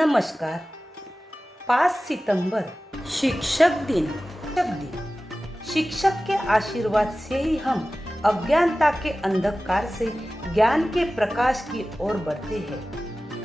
नमस्कार। 5 सितंबर शिक्षक दिन। शिक्षक के आशीर्वाद से ही हम अज्ञानता के अंधकार से ज्ञान के प्रकाश की ओर बढ़ते हैं।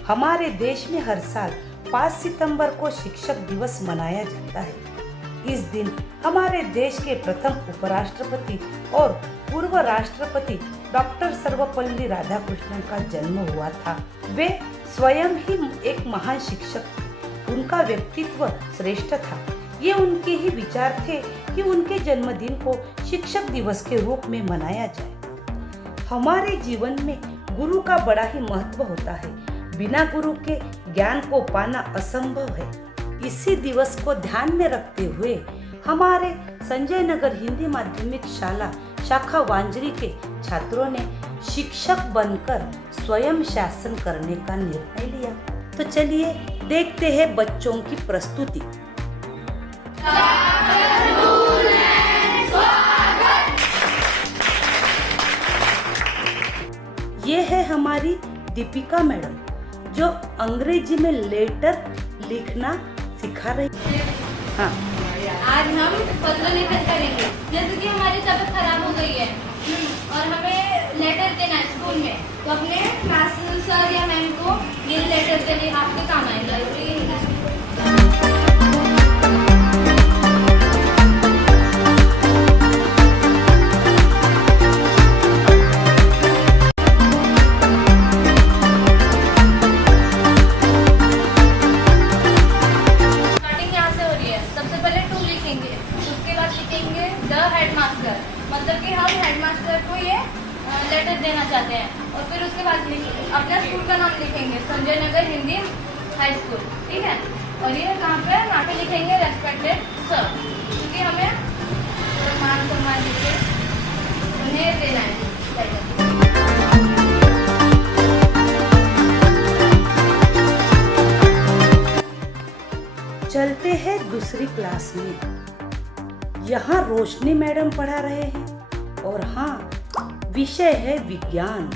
हमारे देश में हर साल 5 सितंबर को शिक्षक दिवस मनाया जाता है। इस दिन हमारे देश के प्रथम उपराष्ट्रपति और पूर्व राष्ट्रपति डॉक्टर सर्वपल्ली राधाकृष्णन का जन्म हुआ था। वे स्वयं ही एक महान शिक्षक थे। उनका व्यक्तित्व श्रेष्ठ था। ये उनके ही विचार थे कि उनके जन्मदिन को शिक्षक दिवस के रूप में मनाया जाए। हमारे जीवन में गुरु का बड़ा ही महत्व होता है। बिना गुरु के ज्ञान को पाना असंभव है। इसी दिवस को ध्यान में रखते हुए हमारे संजय नगर हिंदी माध्यमिक शाला शाखा वांजरी के छात्रों ने शिक्षक बनकर स्वयं शासन करने का निर्णय लिया। तो चलिए देखते हैं बच्चों की प्रस्तुति। ये है हमारी दीपिका मैडम जो अंग्रेजी में लेटर लिखना सिखा रही है। हाँ, आज हम पत्र लेखन करेंगे। जैसे कि हमारी तबीयत खराब हो गई है और हमें लेटर देना है स्कूल में, तो अपने क्लास सर या मैम को ये लेटर देने आपके काम आएगा। मतलब कि हम हेडमास्टर को ये लेटर देना चाहते हैं और फिर उसके बाद अपना स्कूल का नाम लिखेंगे, संजय नगर हिंदी हाई स्कूल, ठीक है। और ये कहाँ पे यहाँ पे लिखेंगे रेस्पेक्टेड सर, क्योंकि हमें मान सम्मान देके उन्हें देना है। चलते हैं दूसरी क्लास में। यहाँ रोशनी मैडम पढ़ा रहे हैं और हाँ, विषय है विज्ञान।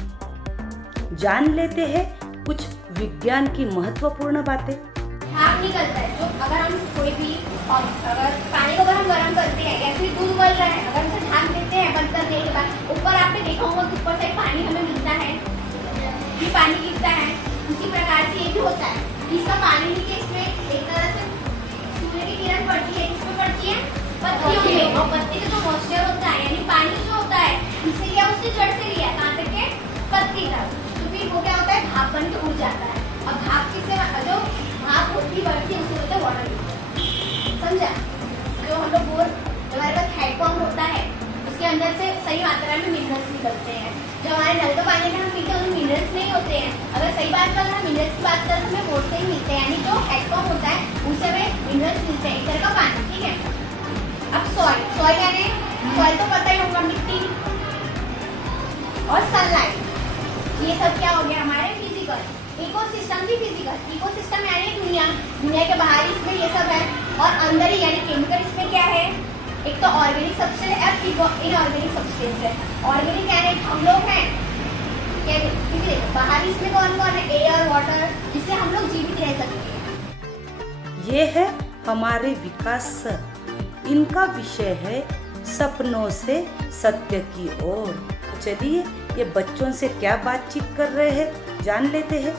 जान लेते हैं कुछ विज्ञान की महत्वपूर्ण बातें। भाप निकलता है जो अगर हम कोई भी अगर पानी को अगर हम गर्म करते हैं या फिर दूध उबल रहा है, अगर उसे ढाक देते हैं बंद करने के बाद, ऊपर आपने देखा होगा कि ऊपर से पानी हमें मिलता है, ये पानी गिरता है। उसी प्रकार से ये भी होता है। इसका पानी नीचे इसमें एक तरह से सूर्य की किरण पड़ती है, इसमें पड़ती है पत्तियों में, और पत्ती का जो मॉइस्चर होता है यानी पानी जो होता है, इससे क्या उसने जड़ से लिया कहाँ तक के पत्ती तक, तो फिर वो क्या होता है भाप बन के उड़ जाता है। और भाप किससे जो भाप उठती बढ़ती है उसे बोलते हैं वाटर वेपर। समझा? जो हम लोग बोर जो हमारे पास हैंडपंप होता है उसके अंदर से सही मात्रा में मिनरल्स निकलते हैं। जो हमारे नल का पानी में हम पीते हैं उसमें मिनरल्स नहीं होते हैं। अगर सही बात पर हम मिनरल्स की बात करें तो हमें बोर से ही मिलते हैं, यानी जो हैंडपंप होता है उससे हमें मिनरल्स मिलते हैं, इधर का पानी, ठीक है। अब सॉइल यानी सॉइल तो पता ही होगा, मिट्टी और सनलाइट, ये सब क्या हो गया हमारे फिजिकल। इकोसिस्टम भी फिजिकल, इकोसिस्टम यानी दुनिया के बाहर इसमें ये सब है, और अंदर ही यानी केमिकल इसमें क्या है, एक तो ऑर्गेनिक सब्सटेंस है, इनऑर्गेनिक सब्सटेंस है। ऑर्गेनिक यानी हम लोग हैं, बाहर इसमें कौन कौन है, एयर वाटर, जिससे हम लोग जीवित रह सकते हैं। ये है हमारे विकास सर। इनका विषय है सपनों से सत्य की ओर। चलिए ये बच्चों से क्या बातचीत कर रहे हैं जान लेते हैं।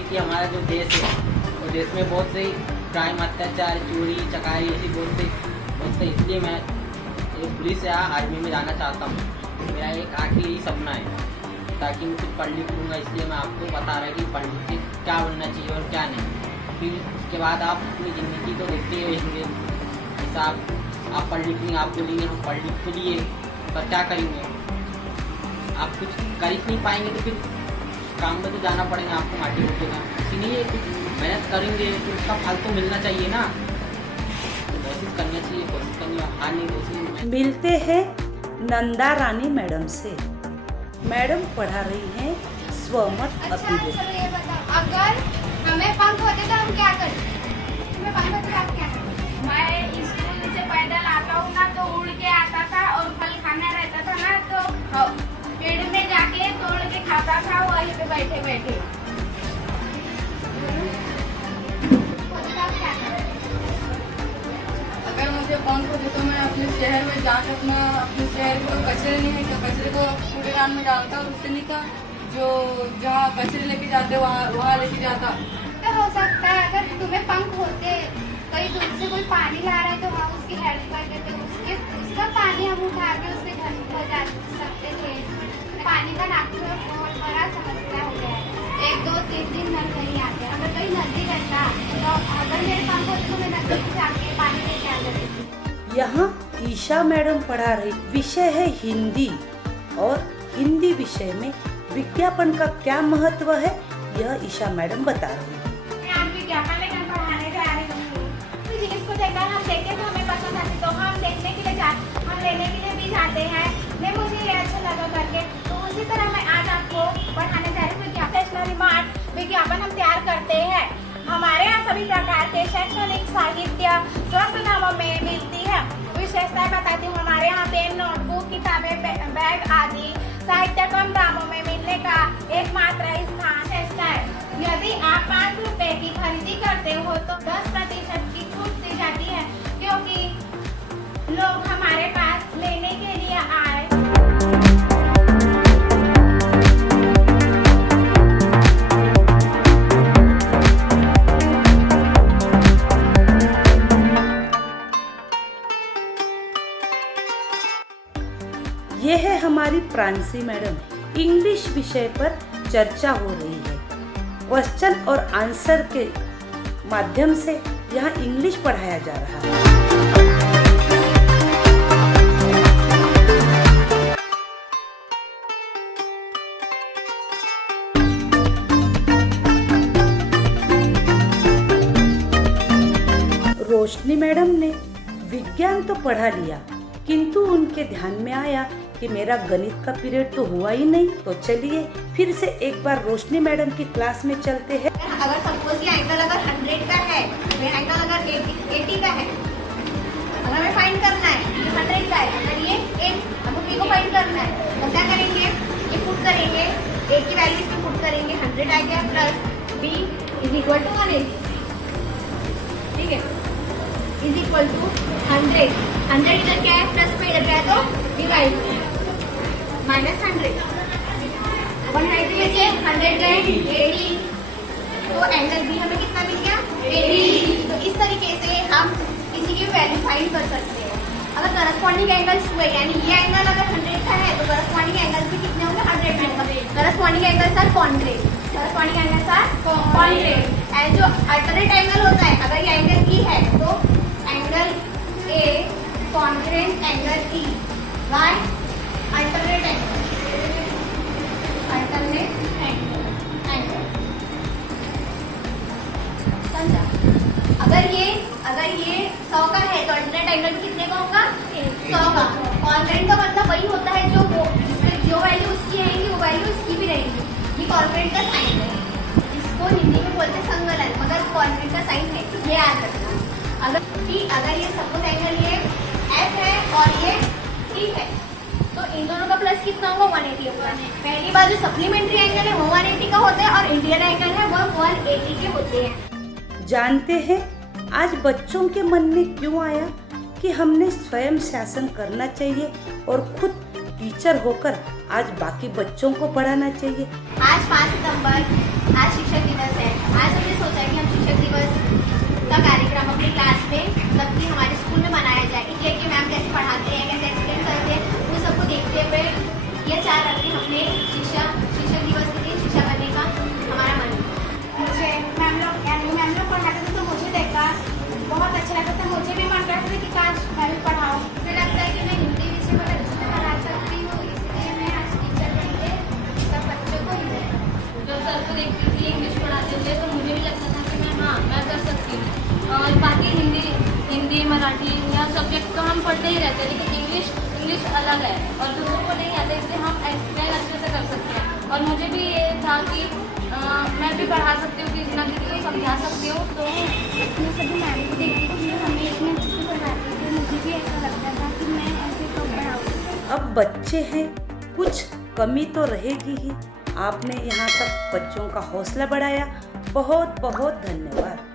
कि हमारा जो देश है वो देश में बहुत से क्राइम, अत्याचार, चोरी चकारी ऐसी बहुत से इसलिए मैं एक पुलिस या आर्मी में जाना चाहता हूँ। मेरा एक आखिरी ही सपना है, ताकि मैं कुछ पढ़ लिख लूँगा। इसलिए मैं आपको बता रहा है कि पढ़ लिख के क्या बनना चाहिए और क्या नहीं। फिर उसके बाद आप अपनी ज़िंदगी तो देखते ही रहेंगे। ऐसा आप पढ़ लिख लेंगे, आप बोलेंगे हम पढ़ लिख तो लिए, पर क्या करेंगे? आप कुछ कर ही नहीं पाएंगे तो फिर काम में तो जाना पड़ेगा आपको, माटी उठेगा। इसीलिए कुछ मेहनत करेंगे तो उसका फल तो मिलना चाहिए ना, तो कोशिश करनी चाहिए, कोशिश करनी हार नहीं दोषी। मिलते हैं नंदा रानी मैडम से। मैडम पढ़ा रही हैं स्वमत अभिव्यक्ति। अगर हमें पंख होते तो हम क्या करते? हमें पंख होते तो आप क्या करते? मैं स्कूल से पैदल आता हूँ ना तो उड़ के आता था, और फल खाना रहता था ना तो पेड़ में जाके तोड़ के खाता था वहीं पे बैठे बैठे। शहर में जाकर अपने शहर को कचरे नहीं है तो कचरे को कूड़ेदान में डालता और उससे नहीं का जो जहाँ कचरे लेके जाते वहाँ लेके जाता। तो हो सकता है अगर तुम्हें पंख होते, कहीं दूर से कोई पानी ला रहा है तो हम उसकी हेल्प कर देते, उसका पानी हम उठा के उसके घर में पहुँचा सकते थे। पानी का नाखून बहुत बड़ा समस्या हो गया है। 1, 2, 3 दिन नल नहीं आते। अगर कहीं नदी रहता तो अगर मेरे पंख होते तो मैं नदी में जाके पानी लेके आ जाती थी। यहाँ ईशा मैडम पढ़ा रही विषय है हिंदी, और हिंदी विषय में विज्ञापन का क्या महत्व है यह ईशा मैडम बता रही है। मैं आज विज्ञापन लेकर पढ़ाने जा रही हूँ। तो जिसको देखकर हम देखते तो हमें पसंद आती तो हम देखने के लिए हम लेने के लिए भी जाते हैं। मैं मुझे ये अच्छा लगा करके, तो उसी तरह मैं आज आपको पढ़ाने जा रही हूँ। स्टेशनरी मार्ट विज्ञापन हम तैयार करते हैं। हमारे यहाँ सभी प्रकार के शैक्षणिक साहित्य स्वस्थ दामों में मिलती है। विशेषताएं बताती हूँ। हमारे यहाँ पेन, नोटबुक, किताबें, बैग आदि साहित्य कम दामों में मिलने का एकमात्र स्थान है। यदि आप 5 रुपए की खरीदी करते हो तो 10% की छूट दी जाती है, क्योंकि लोग हमारे पास लेने के लिए आए। ये है हमारी प्रांसी मैडम। इंग्लिश विषय पर चर्चा हो रही है। क्वेश्चन और आंसर के माध्यम से यहाँ इंग्लिश पढ़ाया जा रहा है। रोशनी मैडम ने विज्ञान तो पढ़ा लिया, किंतु उनके ध्यान में आया कि मेरा गणित का पीरियड तो हुआ ही नहीं। तो चलिए फिर से एक बार रोशनी मैडम की क्लास में चलते हैं। अगर सपोज ये एंगल अगर 100 का है, ये एंगल अगर 80 का है, अगर हमें फाइंड करना है, ये 100 का है, अगर ये 8 हमको p को फाइंड करना है, तो क्या करेंगे, ये पुट करेंगे, a की वैल्यू इसमें पुट करेंगे, 100 आ गया plus b is equal to 180, ठीक है, इज इक्वल टू 100 इधर क्या है, प्लस में इधर क्या है तो डिवाइड माइनस 100, 190 में से 100 गए 80, तो एंगल भी हमें कितना मिल गया 80। तो इस तरीके से हम किसी की वैल्यू फाइंड कर सकते हैं। अगर करस्पॉन्डिंग एंगल्स हुए, यानी ये एंगल अगर 100 का है तो करस्पॉन्डिंग एंगल्स भी कितने होंगे 100 होंगे। Corresponding angles are congruent, corresponding angles are congruent. And जो अल्टरनेट एंगल होता है, अगर ये एंगल ई है तो angle A congruent angle E, why alternate angle, alternate angle समझा। अगर ये 100 का है तो अल्टरनेट एंगल कितने का होगा 100 का। कॉन्ग्रेंट का मतलब वही होता है जो जो वैल्यू उसकी रहेगी वो वैल्यू इसकी भी रहेगी। ये कॉन्ग्रेंट का साइन है, इसको हिंदी में बोलते हैं संगलन, मगर कॉन्ग्रेंट का साइन है, ये याद रखना। अगर ये सपोज एंगल ये एफ है और ये टी है तो इन दोनों का प्लस कितना होगा 180 होगा। पहली बार जो सप्लीमेंट्री एंगल है वो 180 का होता है और इंडियन एंगल है वो 180 के होते हैं। जानते हैं आज बच्चों के मन में क्यों आया कि हमने स्वयं शासन करना चाहिए और खुद टीचर होकर आज बाकी बच्चों को पढ़ाना चाहिए। आज 5 सितंबर, आज शिक्षक दिवस है। आज हमने सोचा कि हम शिक्षक दिवस का कार्यक्रम अपनी क्लास में, मतलब कि हमारे स्कूल में मनाया जाए। इसलिए कि मैम कैसे पढ़ाते हैं, कैसे एक्सप्लेन करते हैं, वो सबको देखते हुए ये 4 अप्रैल हमने शिक्षक दिवस के दिन शिक्षा करने का हमारा मन। मुझे मैम लोग पढ़ाते थे तो मुझे देखा बहुत अच्छा लगता था। मुझे भी मन करता था कि काश मैं भी पढ़ाऊँ। मुझे लगता है कि मैं हिंदी विषय पर अच्छे से पढ़ा सकती हूँ, इसलिए मैं आज टीचर बनके सब बच्चों को जब सर को देखती थी इंग्लिश पढ़ाते थे तो मुझे भी लगता था कि मैं कर सकती हूँ। और बाकी हिंदी मराठी या सब्जेक्ट तो हम पढ़ते ही रहते हैं, लेकिन इंग्लिश अलग है और दूसरों को नहीं आता, इसलिए हम एक्सप्लेन अच्छे से कर सकते हैं। और मुझे भी ये था कि मैं भी पढ़ा सकती हूँ, किसी ना किसी को समझा सकती हूँ। तो मैं सभी मैम को देखती थी, हमें इतने अच्छे से पढ़ाते थे, मुझे भी ऐसा लगता था कि मैं ऐसे तो पढ़ाऊँ। अब बच्चे हैं, कुछ कमी तो रहेगी ही। आपने यहाँ तक बच्चों का हौसला बढ़ाया, बहुत बहुत धन्यवाद।